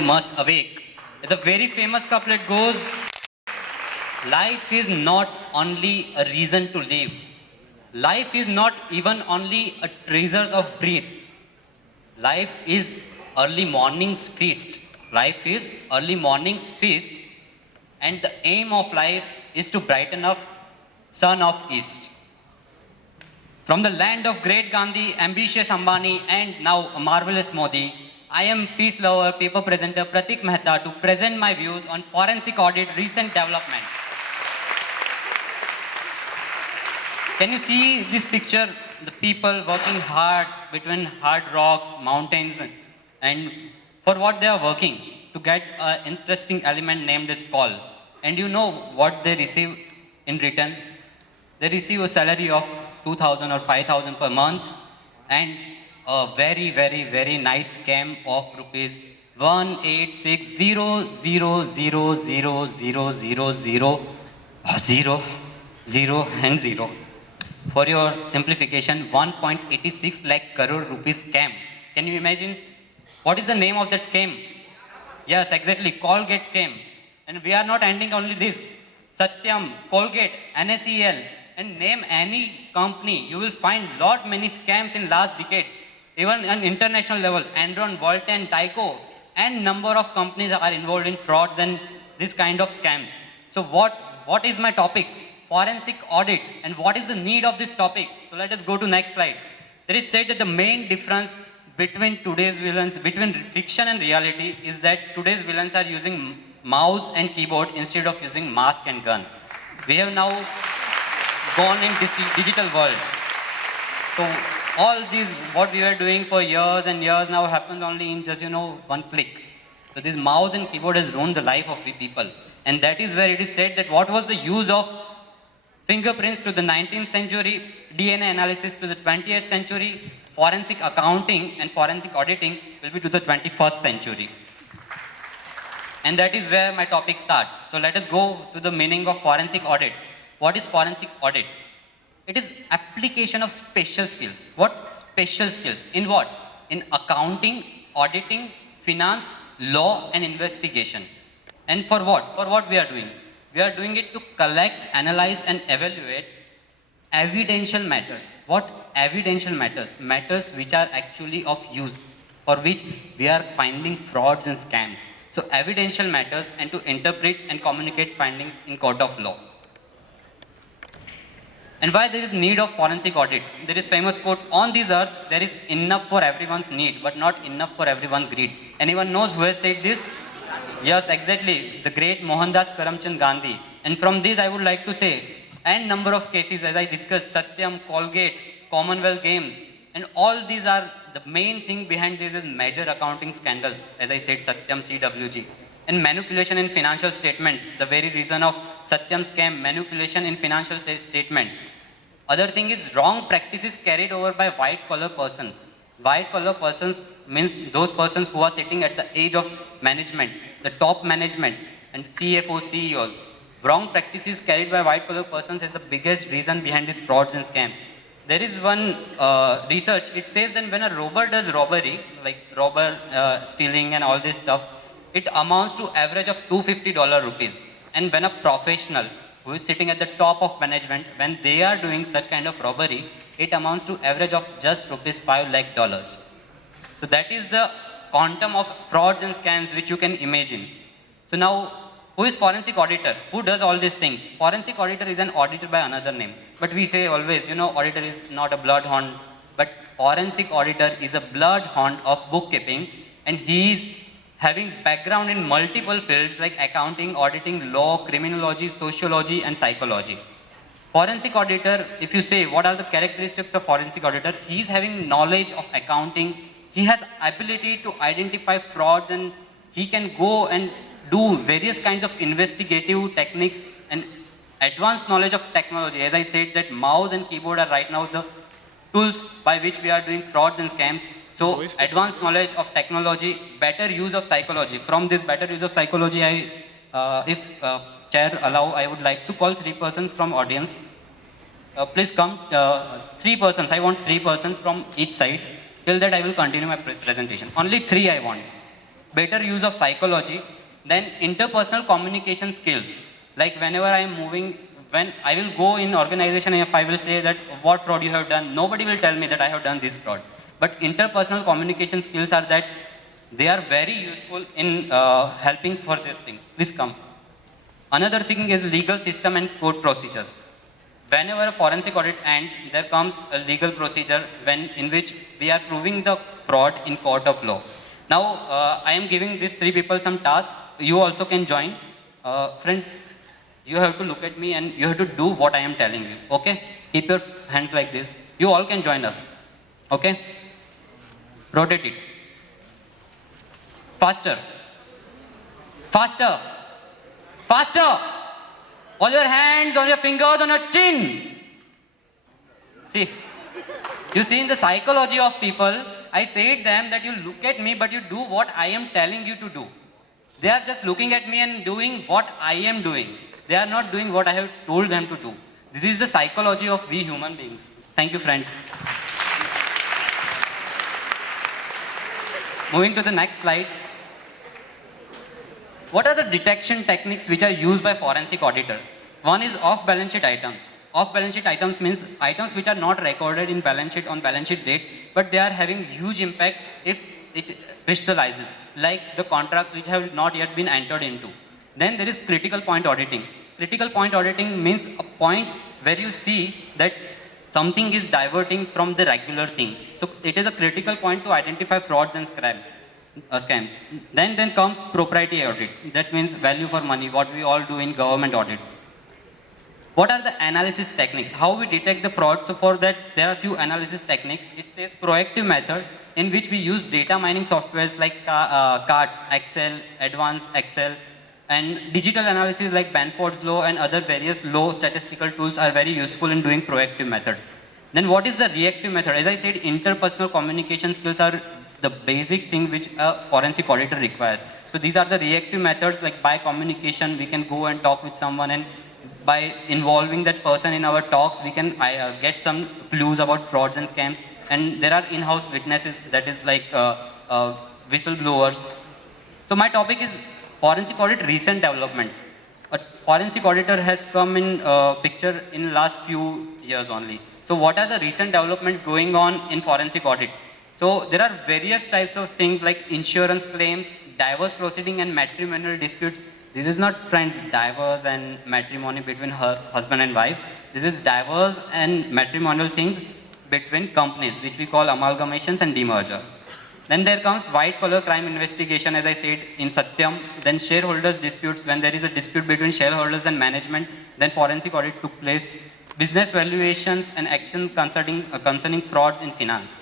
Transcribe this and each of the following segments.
must awake. As a very famous couplet goes, life is not only a reason to live. Life is not even only a treasures of breath. Life is early morning's feast. Life is early morning's feast. And the aim of life is to brighten up sun of east. From the land of great Gandhi, ambitious Ambani, and now a marvelous Modi, I am peace lover, paper presenter Pratik Mehta to present my views on forensic audit recent developments. Can you see this picture? The people working hard between hard rocks, mountains, and for what they are working to get an interesting element named as coal. And you know what they receive in return? They receive a salary of 2,000 or 5,000 per month and a very nice scam of rupees 186,000,000,000 and 0. For your simplification, 1.86 lakh crore rupees scam. Can you imagine? What is the name of that scam? Yes, exactly, Colgate scam. And we are not ending only this. Satyam, Colgate, NACL, and name any company, you will find lot many scams in last decades. Even on international level, Enron, Voltan, Tyco, and number of companies are involved in frauds and this kind of scams. So what is my topic? Forensic audit. And what is the need of this topic? So let us go to next slide. There is said that the main difference between today's villains, between fiction and reality, is that today's villains are using mouse and keyboard instead of using mask and gun. We have now gone in this digital world. So all these, what we were doing for years and years now happens only in just, one click. So this mouse and keyboard has ruined the life of we people. And that is where it is said that what was the use of fingerprints to the 19th century, DNA analysis to the 20th century, forensic accounting and forensic auditing will be to the 21st century. And that is where my topic starts. So let us go to the meaning of forensic audit. What is forensic audit? It is application of special skills. What special skills? In what? In accounting, auditing, finance, law and investigation. And for what? For what we are doing? We are doing it to collect, analyze and evaluate evidential matters. What evidential matters? Matters which are actually of use, for which we are finding frauds and scams. So evidential matters and to interpret and communicate findings in court of law. And why there is need of forensic audit? There is famous quote, on this earth there is enough for everyone's need but not enough for everyone's greed. Anyone knows who has said this? Yes, exactly, the great Mohandas Karamchand Gandhi. And from this I would like to say, and number of cases as I discussed, Satyam, Colgate, Commonwealth Games, and all these are, the main thing behind this is major accounting scandals, as I said, Satyam CWG. And manipulation in financial statements, the very reason of Satyam scam, manipulation in financial statements. Other thing is wrong practices carried over by white collar persons. White collar persons means those persons who are sitting at the edge of management, the top management and CFOs, CEOs. Wrong practices carried by white collar persons is the biggest reason behind these frauds and scams. There is one research, it says that when a robber does robbery, like robber stealing and all this stuff, it amounts to average of $250 rupees. And when a professional who is sitting at the top of management, when they are doing such kind of robbery, it amounts to average of just rupees 5 lakh dollars. So that is the quantum of frauds and scams which you can imagine. So now, who is forensic auditor? Who does all these things? Forensic auditor is an auditor by another name. But we say always, auditor is not a bloodhound, but forensic auditor is a bloodhound of bookkeeping, and he is having background in multiple fields like accounting, auditing, law, criminology, sociology, and psychology. Forensic auditor, if you say what are the characteristics of forensic auditor, he is having knowledge of accounting, he has ability to identify frauds, and he can go and do various kinds of investigative techniques and advanced knowledge of technology. As I said that mouse and keyboard are right now the tools by which we are doing frauds and scams. So advanced knowledge of technology, better use of psychology. From this better use of psychology, if chair allow, I would like to call 3 persons from audience. Please come, 3 persons. I want 3 persons from each side. Till that I will continue my presentation. Only 3 I want. better use of psychology, then interpersonal communication skills. Like whenever I am moving, when I will go in organization, if I will say that what fraud you have done, nobody will tell me that I have done this fraud. But interpersonal communication skills are that they are very useful in helping for this thing. This come. Another thing is legal system and court procedures. Whenever a forensic audit ends, there comes a legal procedure in which we are proving the fraud in court of law. Now, I am giving these three people some task. You also can join. Friends, you have to look at me and you have to do what I am telling you. Okay? Keep your hands like this. You all can join us. Okay? Rotate it. Faster. Faster. Faster. All your hands, on your fingers, on your chin. See, you see in the psychology of people, I said them that you look at me, but you do what I am telling you to do. They are just looking at me and doing what I am doing. They are not doing what I have told them to do. This is the psychology of we human beings. Thank you, friends. Moving to the next slide. What are the detection techniques which are used by forensic auditor? One is off-balance sheet items. Off-balance sheet items means items which are not recorded in balance sheet on balance sheet date, but they are having huge impact if it crystallizes, like the contracts which have not yet been entered into. Then there is critical point auditing. Critical point auditing means a point where you see that something is diverting from the regular thing. So it is a critical point to identify frauds and scams. Then comes propriety audit. That means value for money, what we all do in government audits. What are the analysis techniques? How we detect the fraud? So for that, there are a few analysis techniques. It says proactive method in which we use data mining softwares like CARTS, Excel, Advanced Excel, and digital analysis like Banford's law and other various law statistical tools are very useful in doing proactive methods. Then what is the reactive method? As I said, interpersonal communication skills are the basic thing which a forensic auditor requires. So these are the reactive methods, like by communication, we can go and talk with someone, and by involving that person in our talks, we can get some clues about frauds and scams. And there are in-house witnesses, that is like whistleblowers. So my topic is forensic audit recent developments. A forensic auditor has come in picture in last few years only. So what are the recent developments going on in forensic audit? So there are various types of things like insurance claims, divorce proceeding and matrimonial disputes. This is not, friends, divorce and matrimony between her husband and wife. This is divorce and matrimonial things between companies, which we call amalgamations and demerger. Then there comes white collar crime investigation, as I said, in Satyam. Then shareholders disputes, when there is a dispute between shareholders and management, then forensic audit took place. Business valuations and actions concerning frauds in finance.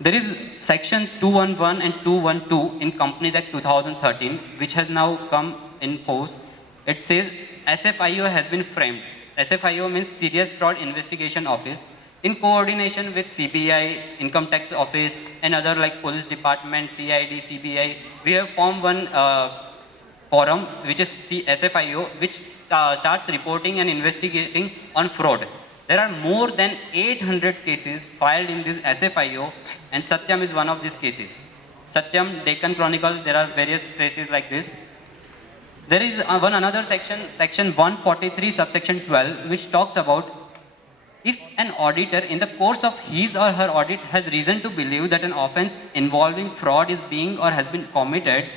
There is section 211 and 212 in Companies Act 2013, which has now come in force. It says SFIO has been framed. SFIO means Serious Fraud Investigation Office, in coordination with CBI, Income Tax Office, and other like Police Department, CID, CBI. We have formed one forum, which is the SFIO, which starts reporting and investigating on fraud. There are more than 800 cases filed in this SFIO, and Satyam is one of these cases. Satyam, Deccan Chronicle, there are various cases like this. There is another section, section 143, subsection 12, which talks about if an auditor in the course of his or her audit has reason to believe that an offense involving fraud is being or has been committed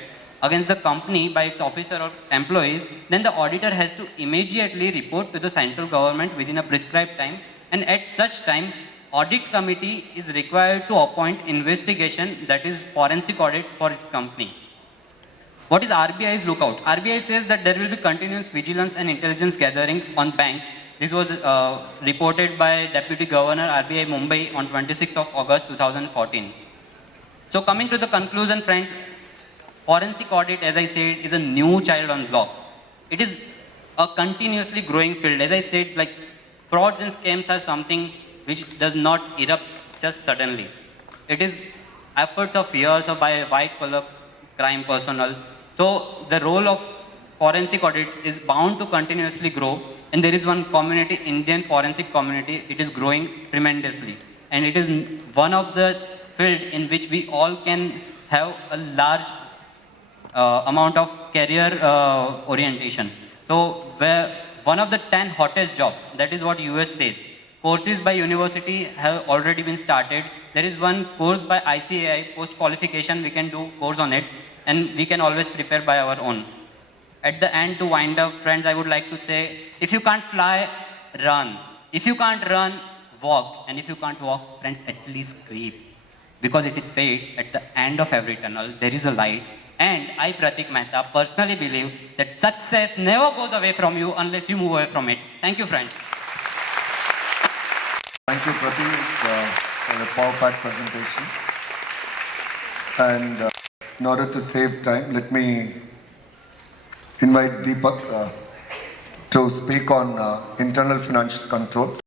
against the company by its officer or employees, then the auditor has to immediately report to the central government within a prescribed time, and at such time, audit committee is required to appoint investigation, that is forensic audit, for its company. What is RBI's lookout? RBI says that there will be continuous vigilance and intelligence gathering on banks. This was reported by Deputy Governor RBI Mumbai on 26th of August 2014. So coming to the conclusion, friends, forensic audit, as I said, is a new child on block. It is a continuously growing field. As I said, like frauds and scams are something which does not erupt just suddenly. It is efforts of years of by white collar crime personnel. So the role of forensic audit is bound to continuously grow. And there is one community, Indian forensic community, it is growing tremendously. And it is one of the field in which we all can have a large amount of career orientation. So where one of the 10 hottest jobs, that is what US says. Courses by university have already been started. There is one course by ICAI, post qualification, we can do course on it, and we can always prepare by our own. At the end, to wind up, friends, I would like to say, if you can't fly, run. If you can't run, walk. And if you can't walk, friends, at least creep. Because it is said, at the end of every tunnel, there is a light. And I, Pratik Mehta, personally believe that success never goes away from you unless you move away from it. Thank you, friends. Thank you, Pratik, for the power-packed presentation. And in order to save time, let me invite Deepak to speak on internal financial controls.